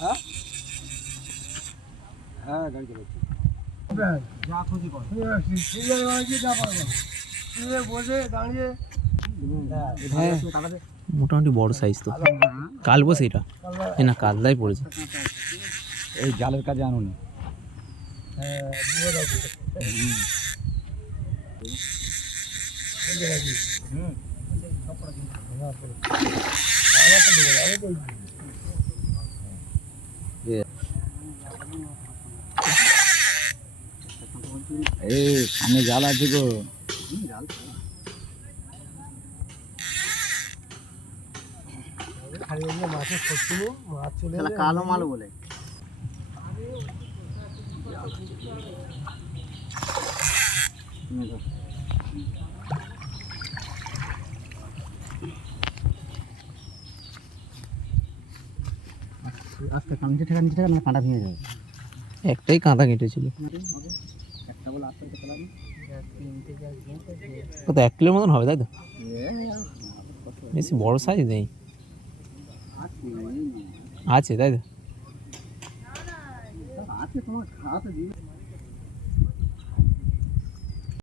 হ্যাঁ হ্যাঁ গাড়ি চালাচ্ছি যা খুশি কর বসে দাঁড়িয়ে মোটামুটি বড় সাইজ তো কাল বসে এটা না কালদাই পড়েছে এই জালের কাজে আনুন এই সামনে জাল আছে গো মাছের সত্যি মাছ চলে কালো মাল বলে আজকে কাঁচা টাকা নিচে টাকা না কাঁটা ভেঙে যাবে একটাই কাঁদা কেটেছিল একটা বলে 8 টাকা চালাবি কত 1 কিলোর মতন হবে তাই তো বেশি বড় সাইজ নেই আছে তাই তো আছে তোমার খাওয়াতে দিবে